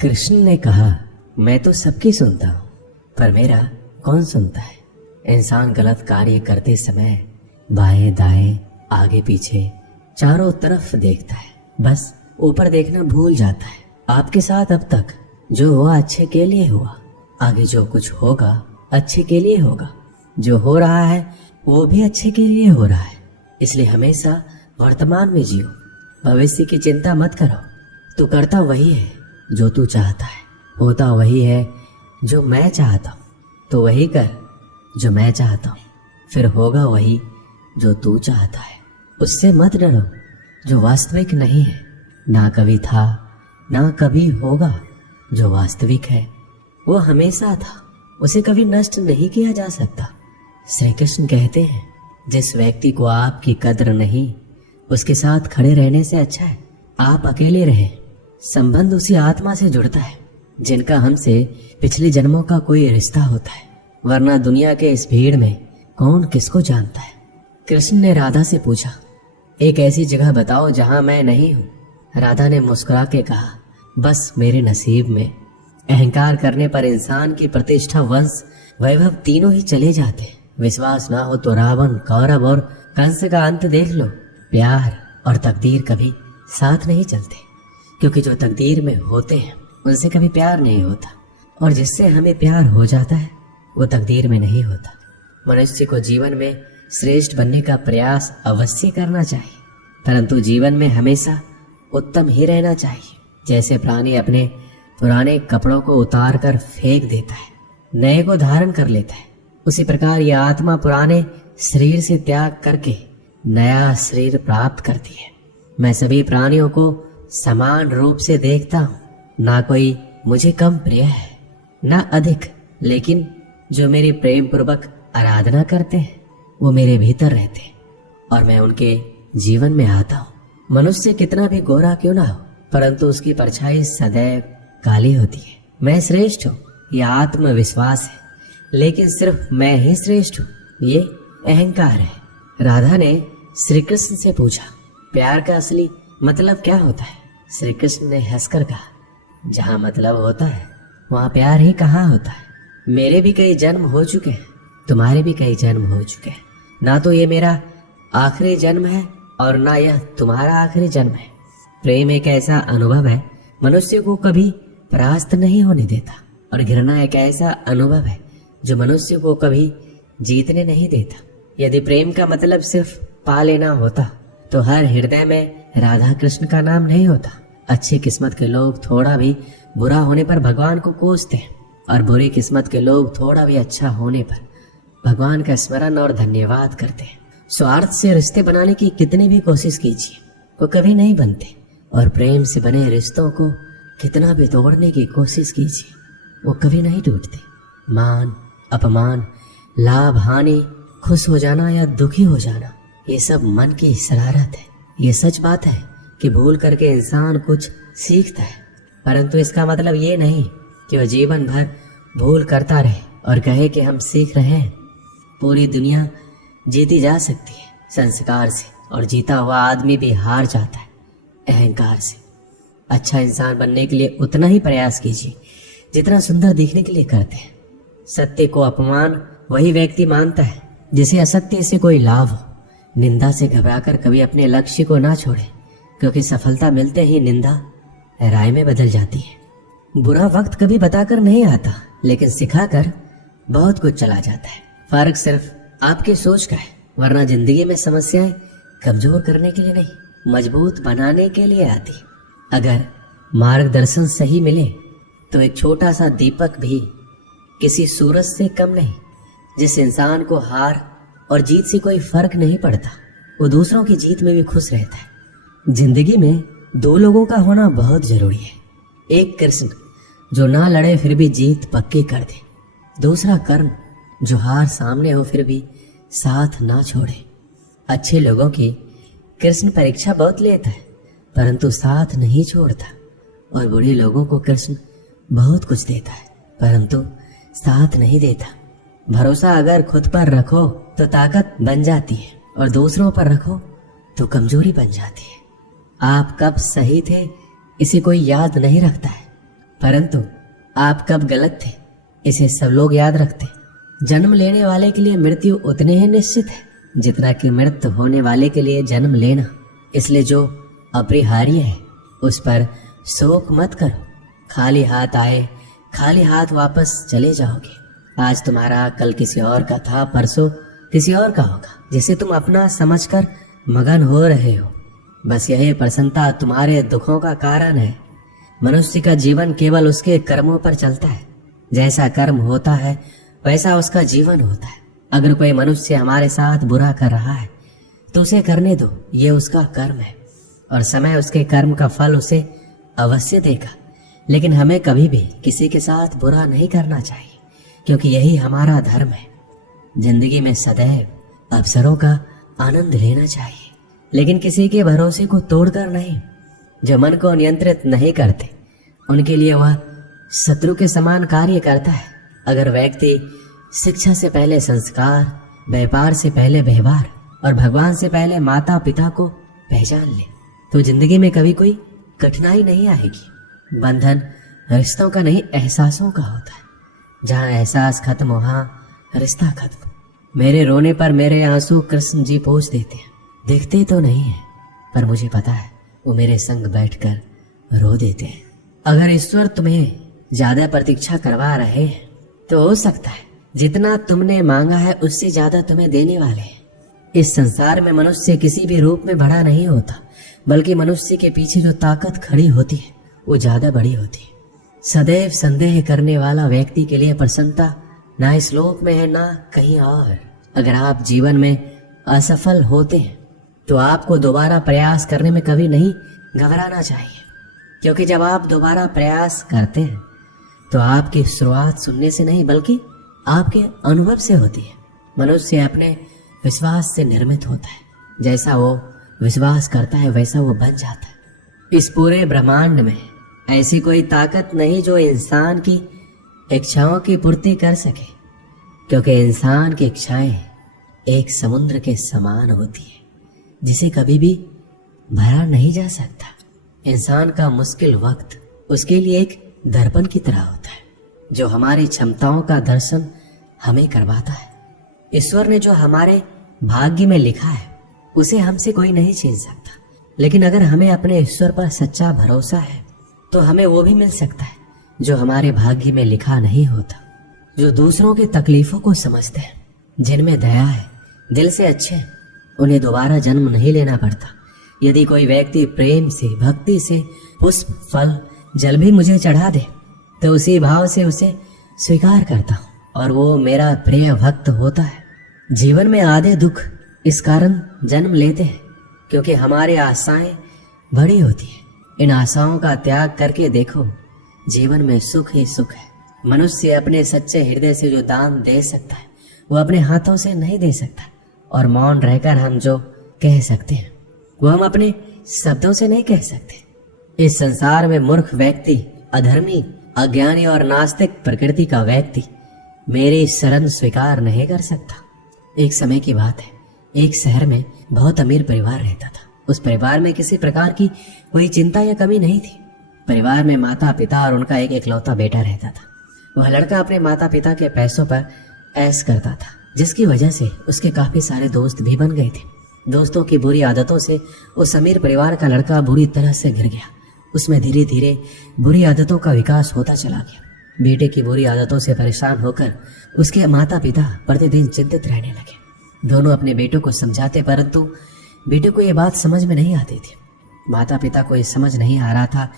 कृष्ण ने कहा, मैं तो सबकी सुनता हूँ, पर मेरा कौन सुनता है। इंसान गलत कार्य करते समय बाएं दाएं आगे पीछे चारों तरफ देखता है, बस ऊपर देखना भूल जाता है। आपके साथ अब तक जो हुआ अच्छे के लिए हुआ, आगे जो कुछ होगा अच्छे के लिए होगा। जो हो रहा है वो भी अच्छे के लिए हो रहा है, इसलिए हमेशा वर्तमान में जियो। भविष्य की चिंता मत करो। तू करता वही है जो तू चाहता है, होता वही है जो मैं चाहता हूँ। तो वही कर जो मैं चाहता हूँ, फिर होगा वही जो तू चाहता है। उससे मत डरो जो वास्तविक नहीं है, ना कभी था ना कभी होगा। जो वास्तविक है वो हमेशा था, उसे कभी नष्ट नहीं किया जा सकता। श्री कृष्ण कहते हैं, जिस व्यक्ति को आपकी कद्र नहीं, उसके साथ खड़े रहने से अच्छा है आप अकेले रहें। संबंध उसी आत्मा से जुड़ता है जिनका हमसे पिछले जन्मों का कोई रिश्ता होता है, वरना दुनिया के इस भीड़ में कौन किसको जानता है। कृष्ण ने राधा से पूछा, एक ऐसी जगह बताओ जहां मैं नहीं हूं। राधा ने मुस्कुरा के कहा, बस मेरे नसीब में। अहंकार करने पर इंसान की प्रतिष्ठा, वंश, वैभव तीनों ही चले जाते हैं। विश्वास ना हो तो रावण, कौरव और कंस का अंत देख लो। प्यार और तकदीर कभी साथ नहीं चलते, क्योंकि जो तकदीर में होते हैं उनसे कभी प्यार नहीं होता, और जिससे हमें प्यार हो जाता है वो तकदीर में नहीं होता। मनुष्य को जीवन में श्रेष्ठ बनने का प्रयास अवश्य करना चाहिए, परंतु जीवन में हमेशा उत्तम ही रहना चाहिए। जैसे प्राणी अपने पुराने कपड़ों को उतार कर फेंक देता है, नए को धारण कर लेता है, उसी प्रकार यह आत्मा पुराने शरीर से त्याग करके नया शरीर प्राप्त करती है। मैं सभी प्राणियों को समान रूप से देखता हूँ, ना कोई मुझे कम प्रिय है ना अधिक, लेकिन जो मेरी प्रेम पूर्वक आराधना करते हैं वो मेरे भीतर रहते हैं और मैं उनके जीवन में आता हूँ। मनुष्य कितना भी गोरा क्यों ना हो, परंतु उसकी परछाई सदैव काली होती है। मैं श्रेष्ठ हूँ यह आत्मविश्वास है, लेकिन सिर्फ मैं ही श्रेष्ठ हूँ ये अहंकार है। राधा ने श्री कृष्ण से पूछा, प्यार का असली मतलब क्या होता है। श्री कृष्ण ने हंसकर कहा, जहाँ मतलब होता है वहाँ प्यार ही कहाँ होता है। मेरे भी कई जन्म हो चुके हैं, तुम्हारे भी कई जन्म हो चुके हैं, ना तो ये मेरा आखिरी जन्म है और ना यह तुम्हारा आखिरी जन्म है। प्रेम एक ऐसा अनुभव है मनुष्य को कभी परास्त नहीं होने देता, और घृणा एक ऐसा अनुभव है जो मनुष्य को कभी जीतने नहीं देता। यदि प्रेम का मतलब सिर्फ पा लेना होता तो हर हृदय में राधा कृष्ण का नाम नहीं होता। अच्छी किस्मत के लोग थोड़ा भी बुरा होने पर भगवान को कोसते हैं, और बुरी किस्मत के लोग थोड़ा भी अच्छा होने पर भगवान का स्मरण और धन्यवाद करते हैं। स्वार्थ से रिश्ते बनाने की कितनी भी कोशिश कीजिए वो कभी नहीं बनते, और प्रेम से बने रिश्तों को कितना भी तोड़ने की कोशिश कीजिए वो कभी नहीं टूटते। मान अपमान, लाभ हानि, खुश हो जाना या दुखी हो जाना, ये सब मन की शरारत है। ये सच बात है कि भूल करके इंसान कुछ सीखता है, परंतु इसका मतलब ये नहीं कि वह जीवन भर भूल करता रहे और कहे कि हम सीख रहे हैं। पूरी दुनिया जीती जा सकती है संस्कार से, और जीता हुआ आदमी भी हार जाता है अहंकार से। अच्छा इंसान बनने के लिए उतना ही प्रयास कीजिए जितना सुंदर दिखने के लिए करते हैं। सत्य को अपमान वही व्यक्ति मानता है जिसे असत्य से कोई लाभ हो। निंदा से घबराकर कभी अपने लक्ष्य को ना छोड़े, क्योंकि सफलता मिलते ही निंदा राय में बदल जाती है। बुरा वक्त कभी बताकर नहीं आता, लेकिन सिखाकर बहुत कुछ चला जाता है। फर्क सिर्फ आपकी सोच का है, वरना जिंदगी में समस्याएं कमजोर करने के लिए नहीं, मजबूत बनाने के लिए आती। अगर मार्गदर्शन सही मिले तो एक छोटा सा दीपक भी किसी सूरज से कम नहीं। जिस इंसान को हार और जीत से कोई फर्क नहीं पड़ता, वो दूसरों की जीत में भी खुश रहता है। जिंदगी में दो लोगों का होना बहुत जरूरी है। एक कृष्ण जो ना लड़े फिर भी जीत पक्की कर दे, दूसरा कर्ण जो हार सामने हो फिर भी साथ ना छोड़े। अच्छे लोगों की कृष्ण परीक्षा बहुत लेता है, परंतु साथ नहीं छोड़ता, और बुरे लोगों को कृष्ण बहुत कुछ देता है, परंतु साथ नहीं देता। भरोसा अगर खुद पर रखो तो ताकत बन जाती है, और दूसरों पर रखो तो कमजोरी बन जाती है। आप कब सही थे इसे कोई याद नहीं रखता है, परंतु आप कब गलत थे इसे सब लोग याद रखते। जन्म लेने वाले के लिए मृत्यु उतनी ही निश्चित है जितना कि मृत्यु होने वाले के लिए जन्म लेना। इसलिए जो अपरिहार्य है उस पर शोक मत करो। खाली हाथ आए खाली हाथ वापस चले जाओगे। आज तुम्हारा कल किसी और का था, परसों किसी और का होगा जिसे तुम अपना समझकर मगन हो रहे हो। बस यही प्रसन्नता तुम्हारे दुखों का कारण है। मनुष्य का जीवन केवल उसके कर्मों पर चलता है। जैसा कर्म होता है वैसा उसका जीवन होता है। अगर कोई मनुष्य हमारे साथ बुरा कर रहा है तो उसे करने दो, ये उसका कर्म है और समय उसके कर्म का फल उसे अवश्य देगा। लेकिन हमें कभी भी किसी के साथ बुरा नहीं करना चाहिए, क्योंकि यही हमारा धर्म है। जिंदगी में सदैव अवसरों का आनंद लेना चाहिए, लेकिन किसी के भरोसे को तोड़कर नहीं। जो मन को नियंत्रित नहीं करते उनके लिए वह शत्रु के समान कार्य करता है। अगर व्यक्ति शिक्षा से पहले संस्कार, व्यापार से पहले व्यवहार और भगवान से पहले माता पिता को पहचान ले तो जिंदगी में कभी कोई कठिनाई नहीं आएगी। बंधन रिश्तों का नहीं, एहसासों का होता है। जहाँ एहसास खत्म वहाँ रिश्ता खत्म। मेरे रोने पर मेरे आंसू कृष्ण जी पोंछ देते हैं। दिखते तो नहीं है पर मुझे पता है वो मेरे संग बैठकर रो देते हैं। अगर ईश्वर तुम्हें ज्यादा प्रतीक्षा करवा रहे हैं तो हो सकता है जितना तुमने मांगा है उससे ज्यादा तुम्हें देने वाले हैं। इस संसार में मनुष्य किसी भी रूप में बड़ा नहीं होता, बल्कि मनुष्य के पीछे जो ताकत खड़ी होती है वो ज्यादा बड़ी होती है। सदैव संदेह करने वाला व्यक्ति के लिए प्रसन्नता ना इस लोक में है ना कहीं और। अगर आप जीवन में असफल होते हैं तो आपको दोबारा प्रयास करने में कभी नहीं घबराना चाहिए, क्योंकि जब आप दोबारा प्रयास करते हैं तो आपकी शुरुआत सुनने से नहीं बल्कि आपके अनुभव से होती है। मनुष्य अपने विश्वास से निर्मित होता है। जैसा वो विश्वास करता है वैसा वो बन जाता है। इस पूरे ब्रह्मांड में ऐसी कोई ताकत नहीं जो इंसान की इच्छाओं की पूर्ति कर सके, क्योंकि इंसान की इच्छाएं एक समुद्र के समान होती है जिसे कभी भी भरा नहीं जा सकता। इंसान का मुश्किल वक्त उसके लिए एक दर्पण की तरह होता है जो हमारी क्षमताओं का दर्शन हमें करवाता है। ईश्वर ने जो हमारे भाग्य में लिखा है उसे हमसे कोई नहीं छीन सकता, लेकिन अगर हमें अपने ईश्वर पर सच्चा भरोसा है तो हमें वो भी मिल सकता है जो हमारे भाग्य में लिखा नहीं होता। जो दूसरों की तकलीफों को समझते हैं, जिनमें दया है, दिल से अच्छे हैं, उन्हें दोबारा जन्म नहीं लेना पड़ता। यदि कोई व्यक्ति प्रेम से, भक्ति से पुष्प, फल, जल भी मुझे चढ़ा दे तो उसी भाव से उसे स्वीकार करता हूँ और वो मेरा प्रिय भक्त होता है। जीवन में आधे दुख इस कारण जन्म लेते हैं क्योंकि हमारी आशाएं बड़ी होती है। इन आशाओं का त्याग करके देखो, जीवन में सुख ही सुख है। मनुष्य अपने सच्चे हृदय से जो दान दे सकता है वो अपने हाथों से नहीं दे सकता, और मौन रहकर हम जो कह सकते हैं वो हम अपने शब्दों से नहीं कह सकते। इस संसार में मूर्ख व्यक्ति, अधर्मी, अज्ञानी और नास्तिक प्रकृति का व्यक्ति मेरी शरण स्वीकार नहीं कर सकता। एक समय की बात है, एक शहर में बहुत अमीर परिवार रहता था। उस परिवार में किसी प्रकार की कोई चिंता या कमी नहीं थी। परिवार में माता पिता और उनका एक इकलौता बेटा रहता था। वह लड़का अपने माता पिता के पैसों पर ऐश करता था, जिसकी वजह से उसके काफी सारे दोस्त भी बन गए थे। दोस्तों की बुरी आदतों से उस अमीर परिवार का लड़का बुरी तरह से गिर गया। उसमें धीरे धीरे बुरी आदतों का विकास होता चला गया। बेटे की बुरी आदतों से परेशान होकर उसके माता पिता प्रतिदिन चिंतित रहने लगे। दोनों अपने बेटों को समझाते, परंतु बेटे को ये बात समझ में नहीं आती थी। माता पिता को ये समझ नहीं आ रहा था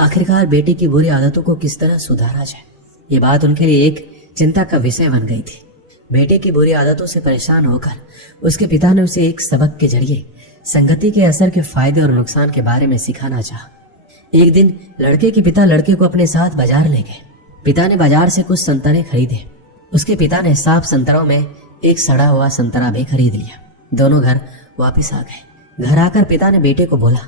आखिरकार बेटे की बुरी आदतों को किस तरह सुधारा जाए। ये बात उनके लिए एक चिंता का विषय बन गई थी। बेटे की बुरी आदतों से परेशान होकर उसके पिता ने उसे एक सबक के जरिए संगति के असर के फायदे और नुकसान के बारे में सिखाना चाहा। एक दिन लड़के के पिता लड़के को अपने साथ बाजार ले गए। पिता ने बाजार से कुछ संतरे खरीदे। उसके पिता ने साफ संतरों में एक सड़ा हुआ संतरा भी खरीद लिया। दोनों घर वापस आ गए। घर आकर पिता ने बेटे को बोला,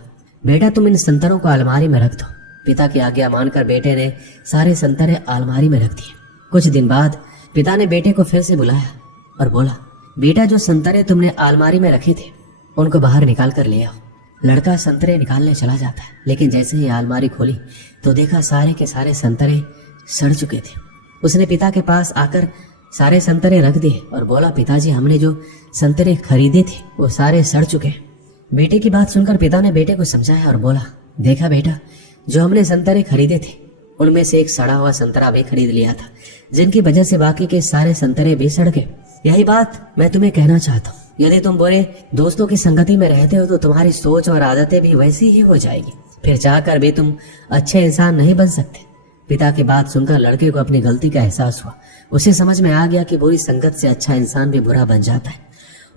बेटा तुम इन संतरों को अलमारी में रख दो। पिता की आज्ञा मानकर बेटे ने सारे संतरे अलमारी में रख दिए। कुछ दिन बाद पिता ने बेटे को फिर से बुलाया और बोला, बेटा जो संतरे तुमने अलमारी में रखे थे उनको बाहर निकाल कर ले आओ। लड़का संतरे निकालने चला जाता है, लेकिन जैसे ही अलमारी खोली तो देखा सारे के सारे संतरे सड़ चुके थे। उसने पिता के पास आकर सारे संतरे रख दिए और बोला, पिताजी हमने जो संतरे खरीदे थे वो सारे सड़ चुके हैं। बेटे की बात सुनकर पिता ने बेटे को समझाया और बोला, देखा बेटा, जो हमने संतरे खरीदे थे उनमें से एक सड़ा हुआ संतरा भी खरीद लिया था, जिनकी वजह से बाकी के सारे संतरे भी सड़ गए। यही बात मैं तुम्हें कहना चाहता हूँ, यदि तुम बुरे दोस्तों की संगति में रहते हो तो तुम्हारी सोच और आदतें भी वैसी ही हो जाएगी, फिर चाहकर भी तुम अच्छे इंसान नहीं बन सकते। पिता की बात सुनकर लड़के को अपनी गलती का एहसास हुआ। उसे समझ में आ गया कि बुरी संगत से अच्छा इंसान भी बुरा बन जाता है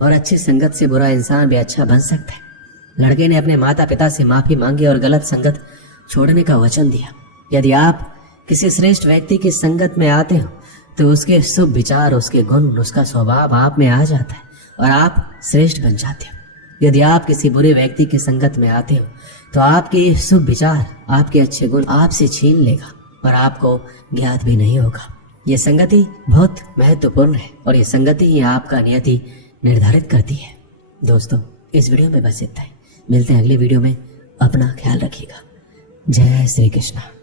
और अच्छी संगत से बुरा इंसान भी अच्छा बन सकता है। लड़के ने अपने माता पिता से माफी मांगी और गलत संगत छोड़ने का वचन दिया। यदि आप किसी श्रेष्ठ व्यक्ति की संगत में आते हो तो उसके शुभ विचार, उसके गुण, उसका स्वभाव आप में आ जाता है और आप श्रेष्ठ बन जाते हो। यदि आप किसी बुरे व्यक्ति की संगत में आते हो तो आपके शुभ विचार, आपके अच्छे गुण आपसे छीन लेगा और आपको ज्ञात भी नहीं होगा। ये संगति बहुत महत्वपूर्ण है और ये संगति ही आपका नियति निर्धारित करती है। दोस्तों, इस वीडियो में बस इतना ही। मिलते हैं अगली वीडियो में। अपना ख्याल रखिएगा। जय श्री कृष्ण।